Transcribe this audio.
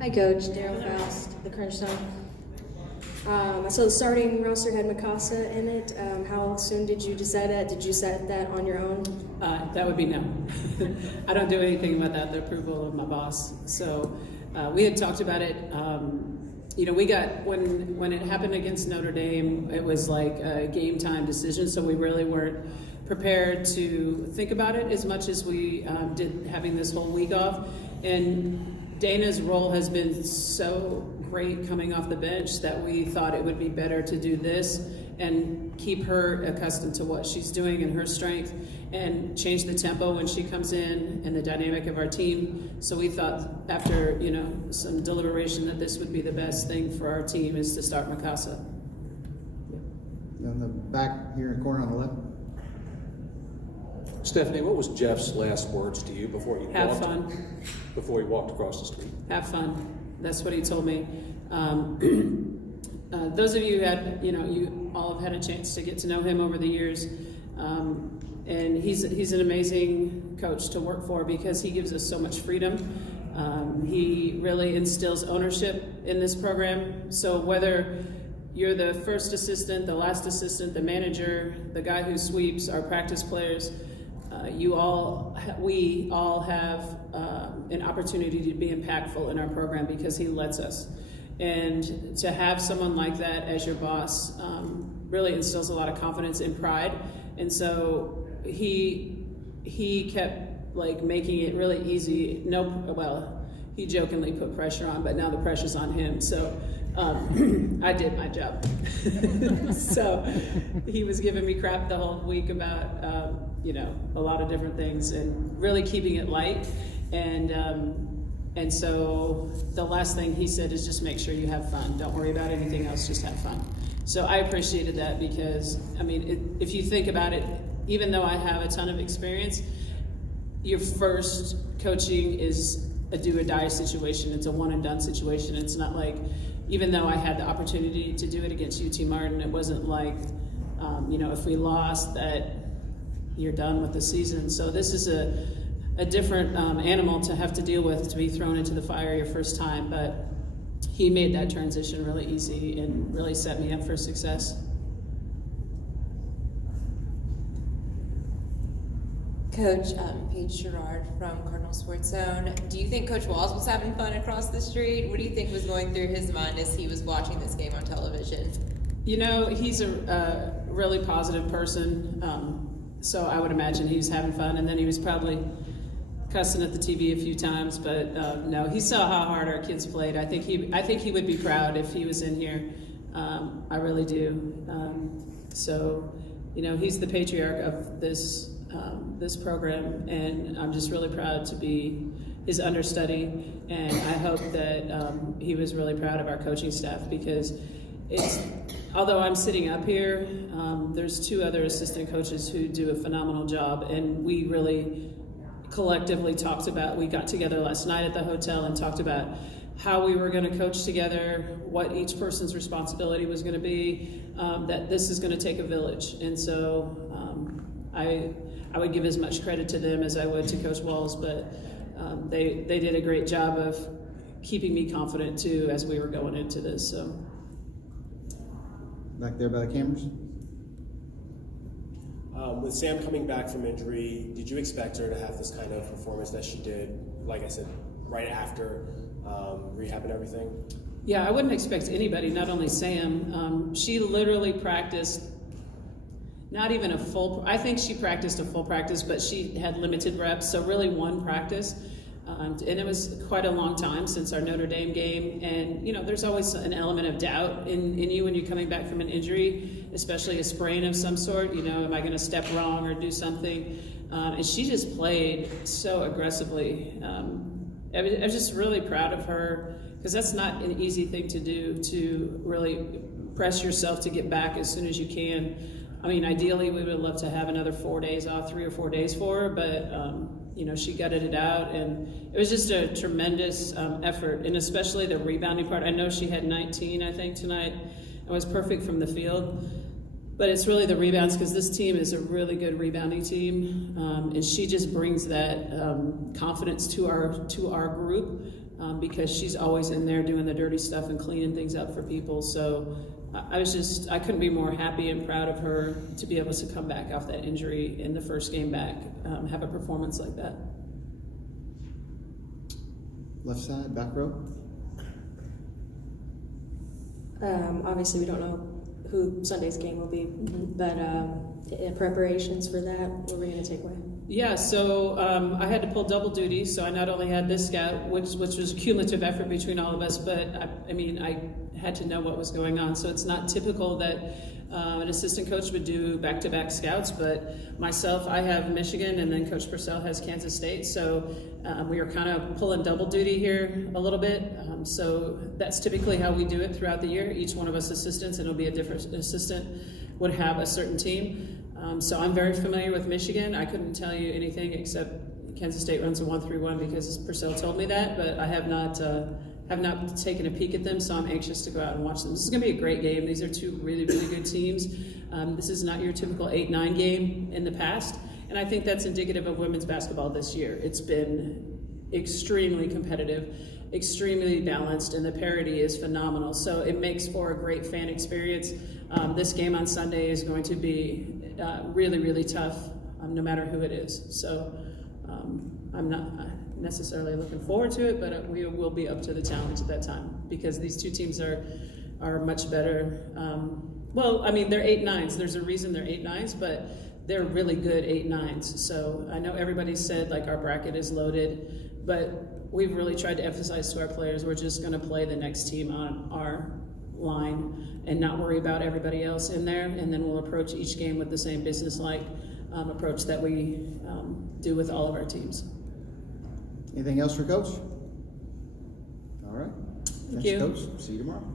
Hi, Coach. Daryl Faust, the Crunch Time. I saw the starting roster had Mikasa in it. How soon did you decide that? Did you set that on your own? That would be no. I don't do anything without the approval of my boss. So we had talked about it. We got, when it happened against Notre Dame, it was like a game time decision. So we really weren't prepared to think about it as much as we did having this whole week off. And Dana's role has been so great coming off the bench that we thought it would be better to do this and keep her accustomed to what she's doing and her strength and change the tempo when she comes in and the dynamic of our team. So we thought after, some deliberation that this would be the best thing for our team is to start Mikasa. In the back here in the corner on the left. Stephanie, what was Jeff's last words to you before he Have fun. Before he walked across the street? Have fun. That's what he told me. Those of you who had, you all have had a chance to get to know him over the years. And he's an amazing coach to work for because he gives us so much freedom. He really instills ownership in this program. So whether you're the first assistant, the last assistant, the manager, the guy who sweeps, our practice players, we all have an opportunity to be impactful in our program because he lets us. And to have someone like that as your boss really instills a lot of confidence and pride. And so he kept making it really easy. He jokingly put pressure on, but now the pressure's on him. So I did my job. So he was giving me crap the whole week about a lot of different things and really keeping it light. And so the last thing he said is just make sure you have fun. Don't worry about anything else, just have fun. So I appreciated that because, if you think about it, even though I have a ton of experience, your first coaching is a do or die situation. It's a one and done situation. It's not like, even though I had the opportunity to do it against UT Martin, it wasn't like, if we lost that you're done with the season. So this is a different animal to have to deal with, to be thrown into the fire your first time. But he made that transition really easy and really set me up for success. Coach, Paige Gerard from Cardinal Sports Zone. Do you think Coach Walls was having fun across the street? What do you think was going through his mind as he was watching this game on television? He's a really positive person, so I would imagine he was having fun, and then he was probably cussing at the TV a few times, but no, he saw how hard our kids played. I think he would be proud if he was in here. I really do. He's the patriarch of this program, and I'm just really proud to be his understudy, and I hope that he was really proud of our coaching staff because although I'm sitting up here, there's two other assistant coaches who do a phenomenal job, and we really collectively we got together last night at the hotel and talked about how we were going to coach together, what each person's responsibility was going to be, that this is going to take a village. And so I would give as much credit to them as I would to Coach Walls, but they did a great job of keeping me confident too as we were going into this. So. Back there by the cameras. With Sam coming back from injury, did you expect her to have this kind of performance that she did, like I said, right after rehab and everything? Yeah, I wouldn't expect anybody, not only Sam. She literally practiced I think she practiced a full practice, but she had limited reps, so really one practice. And it was quite a long time since our Notre Dame game. And, there's always an element of doubt in you when you're coming back from an injury, especially a sprain of some sort. Am I going to step wrong or do something? And she just played so aggressively. I was just really proud of her because that's not an easy thing to do, to really press yourself to get back as soon as you can. Ideally, we would love to have another 4 days off, 3 or 4 days for her, but she gutted it out, and it was just a tremendous effort, and especially the rebounding part. I know she had 19, I think, tonight. It was perfect from the field. But it's really the rebounds, because this team is a really good rebounding team, and she just brings that confidence to our group, because she's always in there doing the dirty stuff and cleaning things up for people. So I couldn't be more happy and proud of her to be able to come back off that injury in the first game back, have a performance like that. Left side, back row. Obviously, we don't know who Sunday's game will be, but preparations for that, what are we going to take away? Yeah, so I had to pull double duty. So I not only had this scout, which was a cumulative effort between all of us, but I had to know what was going on. So it's not typical that an assistant coach would do back-to-back scouts, but myself, I have Michigan, and then Coach Purcell has Kansas State. So we are kind of pulling double duty here a little bit. So that's typically how we do it throughout the year. Each one of us assistants, and it'll be a different assistant, would have a certain team. So I'm very familiar with Michigan. I couldn't tell you anything except Kansas State runs a 1-3-1 because Purcell told me that, but I have not taken a peek at them, so I'm anxious to go out and watch them. This is going to be a great game. These are two really, really good teams. This is not your typical 8-9 game in the past, and I think that's indicative of women's basketball this year. It's been extremely competitive, extremely balanced, and the parity is phenomenal. So it makes for a great fan experience. This game on Sunday is going to be really, really tough, no matter who it is. So I'm not necessarily looking forward to it, but we will be up to the challenge at that time, because these two teams are much better. Well, I mean, they're 8-9s. There's a reason they're 8-9s, but they're really good 8-9s. So I know everybody said like our bracket is loaded, but we've really tried to emphasize to our players we're just going to play the next team on our line and not worry about everybody else in there, and then we'll approach each game with the same business-like approach that we do with all of our teams. Anything else for Coach? All right. Thank Thanks, you. Coach. See you tomorrow.